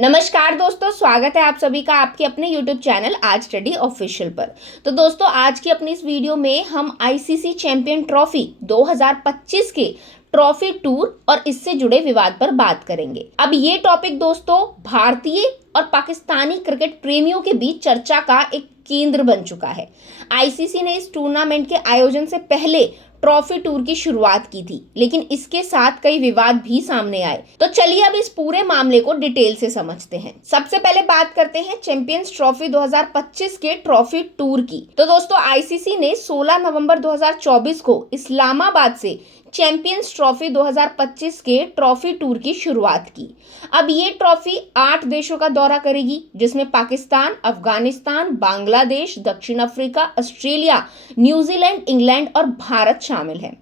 नमस्कार दोस्तों, स्वागत है आप सभी का आपके अपने YouTube चैनल आज स्टडी ऑफिशियल पर। तो दोस्तों, आज की अपनी इस वीडियो में हम आईसीसी चैंपियन ट्रॉफी 2025 के ट्रॉफी टूर और इससे जुड़े विवाद पर बात करेंगे। अब ये टॉपिक दोस्तों भारतीय और पाकिस्तानी क्रिकेट प्रेमियों के बीच चर्चा का एक केंद्र बन चुका है। आईसीसी ने इस टूर्नामेंट के आयोजन से पहले ट्रॉफी टूर की शुरुआत की थी, लेकिन इसके साथ कई विवाद भी सामने आए। तो चलिए अब इस पूरे मामले को डिटेल से समझते हैं। सबसे पहले बात करते हैं चैंपियंस ट्रॉफी 2025 के ट्रॉफी टूर की। तो दोस्तों, आईसीसी ने 16 नवंबर 2024 को इस्लामाबाद से चैंपियंस ट्रॉफी 2025 के ट्रॉफी टूर की शुरुआत की। अब ये ट्रॉफी 8 देशों का दौरा करेगी, जिसमें पाकिस्तान, अफगानिस्तान, बांग्लादेश, दक्षिण अफ्रीका, ऑस्ट्रेलिया, न्यूजीलैंड, इंग्लैंड और भारत शामिल है।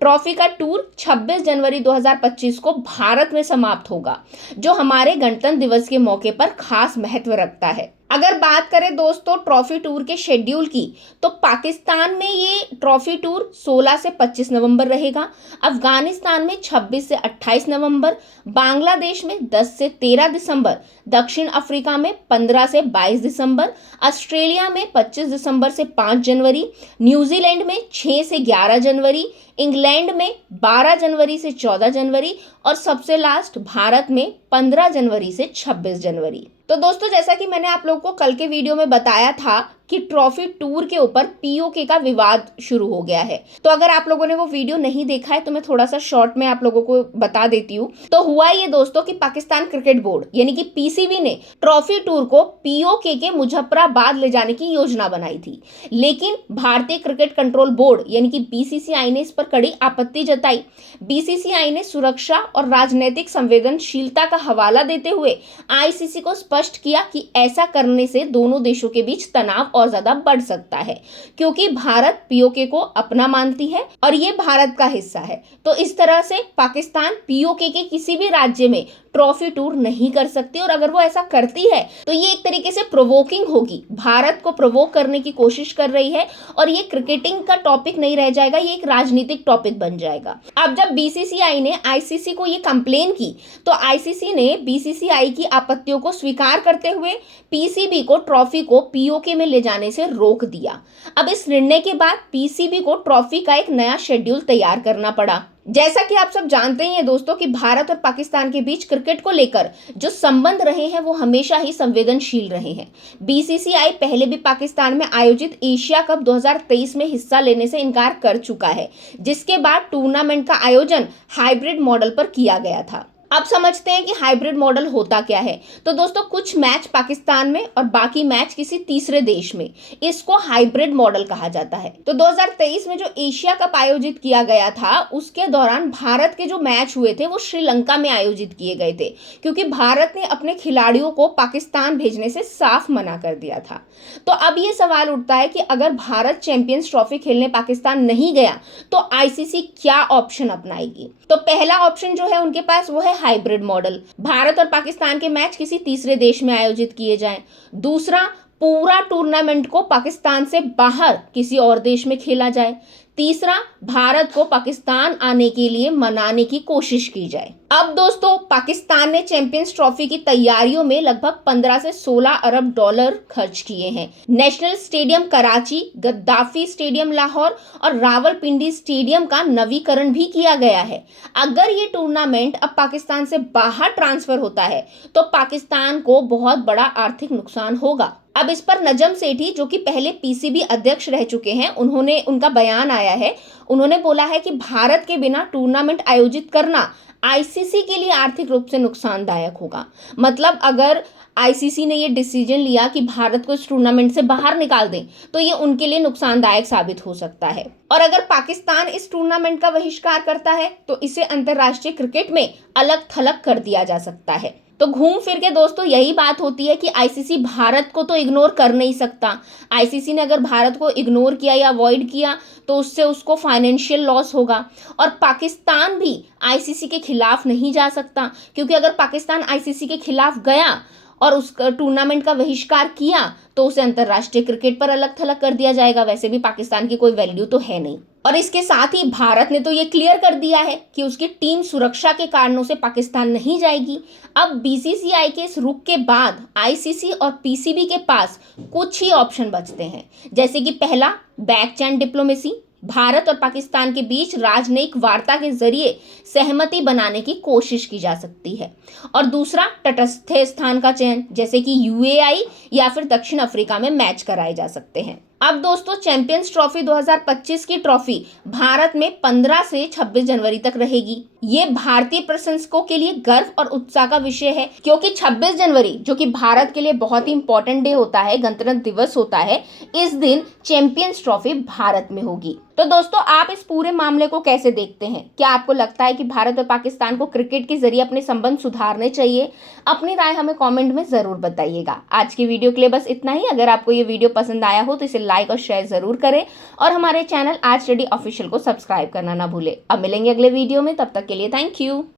ट्रॉफी का टूर 26 जनवरी 2025 को भारत में समाप्त होगा, जो हमारे गणतंत्र दिवस के मौके पर खास महत्व रखता है। अगर बात करें दोस्तों ट्रॉफी टूर के शेड्यूल की, तो पाकिस्तान में ये ट्रॉफी टूर 16 से 25 नवंबर रहेगा, अफगानिस्तान में 26 से 28 नवंबर, बांग्लादेश में 10 से 13 दिसंबर, दक्षिण अफ्रीका में 15 से 22 दिसंबर, ऑस्ट्रेलिया में 25 दिसंबर से 5 जनवरी, न्यूजीलैंड में 6 से 11 जनवरी, इंग्लैंड में 12 जनवरी से 14 जनवरी और सबसे लास्ट भारत में 15 जनवरी से 26 जनवरी। तो दोस्तों, जैसा कि मैंने आप लोगों को कल के वीडियो में बताया था कि ट्रॉफी टूर के ऊपर पीओके का विवाद शुरू हो गया है। तो अगर आप लोगों ने वो वीडियो नहीं देखा है तो मैं थोड़ा सा शॉर्ट में आप लोगों को बता देती हूँ। तो हुआ ये दोस्तों कि पाकिस्तान क्रिकेट बोर्ड यानी कि पीसीबी ने ट्रॉफी टूर को पीओके के मुजफ्फराबाद ले जाने की योजना बनाई थी, लेकिन भारतीय क्रिकेट कंट्रोल बोर्ड यानी कि बीसीसीआई ने इस पर कड़ी आपत्ति जताई। बीसीसीआई ने सुरक्षा और राजनीतिक संवेदनशीलता का हवाला देते हुए आईसीसी को स्पष्ट किया कि ऐसा करने से दोनों देशों के बीच तनाव और ज्यादा बढ़ सकता है, क्योंकि भारत पीओके को अपना मानती है और ये भारत का हिस्सा है। तो इस तरह से पाकिस्तान पीओके के किसी भी राज्य में ट्रॉफी टूर नहीं कर सकती, और अगर वो ऐसा करती है तो ये एक तरीके से प्रोवोकिंग होगी, भारत को प्रोवोक करने की कोशिश कर रही है और ये क्रिकेटिंग का टॉपिक नहीं रह जाएगा, ये एक राजनीतिक टॉपिक बन जाएगा। अब जब बीसीसीआई ने आईसीसी को ये कंप्लेन की, तो आईसीसी ने बीसीसीआई की आपत्तियों को स्वीकार करते हुए पीसीबी को ट्रॉफी को पीओके में ले जाने से रोक दिया। अब इस निर्णय के बाद पीसीबी को ट्रॉफी का एक नया शेड्यूल तैयार करना पड़ा। जैसा कि आप सब जानते हैं दोस्तों कि भारत और पाकिस्तान के बीच क्रिकेट को लेकर जो संबंध रहे हैं वो हमेशा ही संवेदनशील रहे हैं। बीसीसीआई पहले भी पाकिस्तान में आयोजित एशिया कप 2023 में हिस्सा लेने से इनकार कर चुका है, जिसके बाद टूर्नामेंट का आयोजन हाइब्रिड मॉडल पर किया गया था। अब समझते हैं कि हाइब्रिड मॉडल होता क्या है। तो दोस्तों, कुछ मैच पाकिस्तान में और बाकी मैच किसी तीसरे देश में, इसको हाइब्रिड मॉडल कहा जाता है। तो 2023 में जो एशिया कप आयोजित किया गया था, उसके दौरान भारत के जो मैच हुए थे वो श्रीलंका में आयोजित किए गए थे, क्योंकि भारत ने अपने खिलाड़ियों को पाकिस्तान भेजने से साफ मना कर दिया था। तो अब ये सवाल उठता है कि अगर भारत चैंपियंस ट्रॉफी खेलने पाकिस्तान नहीं गया तो आईसीसी क्या ऑप्शन अपनाएगी। तो पहला ऑप्शन जो है उनके पास वो है हाइब्रिड मॉडल, भारत और पाकिस्तान के मैच किसी तीसरे देश में आयोजित किए जाएं। दूसरा, पूरा टूर्नामेंट को पाकिस्तान से बाहर किसी और देश में खेला जाए। तीसरा, भारत को पाकिस्तान आने के लिए मनाने की कोशिश की जाए। अब दोस्तों, पाकिस्तान ने चैंपियंस ट्रॉफी की तैयारियों में लगभग 15 से 16 अरब डॉलर खर्च किए हैं। National stadium Karachi, Gaddafi stadium Lahore और रावलपिंडी स्टेडियम का नवीकरण भी किया गया है। अगर ये टूर्नामेंट अब पाकिस्तान से बाहर ट्रांसफर होता है तो पाकिस्तान को बहुत बड़ा आर्थिक नुकसान होगा। अब इस पर नजम सेठी, जो कि पहले पीसीबी अध्यक्ष रह चुके हैं, उनका बयान आया है। उन्होंने बोला है कि भारत के बिना टूर्नामेंट आयोजित करना आईसीसी के लिए आर्थिक रूप से नुकसानदायक होगा। मतलब अगर आईसीसी ने ये डिसीजन लिया कि भारत को इस टूर्नामेंट से बाहर निकाल दें तो ये उनके लिए नुकसानदायक साबित हो सकता है। और अगर पाकिस्तान इस टूर्नामेंट का बहिष्कार करता है तो इसे अंतर्राष्ट्रीय क्रिकेट में अलग थलग कर दिया जा सकता है। तो घूम फिर के दोस्तों यही बात होती है कि आईसीसी भारत को तो इग्नोर कर नहीं सकता। आईसीसी ने अगर भारत को इग्नोर किया या अवॉइड किया तो उससे उसको फाइनेंशियल लॉस होगा, और पाकिस्तान भी आईसीसी के खिलाफ नहीं जा सकता, क्योंकि अगर पाकिस्तान आईसीसी के खिलाफ गया और उस टूर्नामेंट का बहिष्कार किया तो उसे अंतर्राष्ट्रीय क्रिकेट पर अलग थलग कर दिया जाएगा। वैसे भी पाकिस्तान की कोई वैल्यू तो है नहीं। और इसके साथ ही भारत ने तो ये क्लियर कर दिया है कि उसकी टीम सुरक्षा के कारणों से पाकिस्तान नहीं जाएगी। अब बीसीसीआई के इस रुख के बाद आईसीसी और पीसीबी के पास कुछ ही ऑप्शन बचते हैं, जैसे कि पहला, बैक चैन डिप्लोमेसी, भारत और पाकिस्तान के बीच राजनयिक वार्ता के जरिए सहमति बनाने की कोशिश की जा सकती है, और दूसरा, तटस्थ स्थान का चयन, जैसे कि यूएई या फिर दक्षिण अफ्रीका में मैच कराए जा सकते हैं। अब दोस्तों, चैंपियंस ट्रॉफी 2025 की ट्रॉफी भारत में 15 से 26 जनवरी तक रहेगी। ये भारतीय प्रशंसकों के लिए गर्व और उत्साह का विषय है, क्योंकि 26 जनवरी जो कि भारत के लिए बहुत ही इंपॉर्टेंट डे होता है, गणतंत्र दिवस होता है, इस दिन चैंपियंस ट्रॉफी भारत में होगी। तो दोस्तों, आप इस पूरे मामले को कैसे देखते हैं? क्या आपको लगता है कि भारत और पाकिस्तान को क्रिकेट के जरिए अपने संबंध सुधारने चाहिए? अपनी राय हमें कमेंट में जरूर बताइएगा। आज की वीडियो के लिए बस इतना ही। अगर आपको ये वीडियो पसंद आया हो तो इसे लाइक और शेयर जरूर करें, और हमारे चैनल आज स्टडी ऑफिशियल को सब्सक्राइब करना ना भूले। अब मिलेंगे अगले वीडियो में, तब तक के लिए थैंक यू।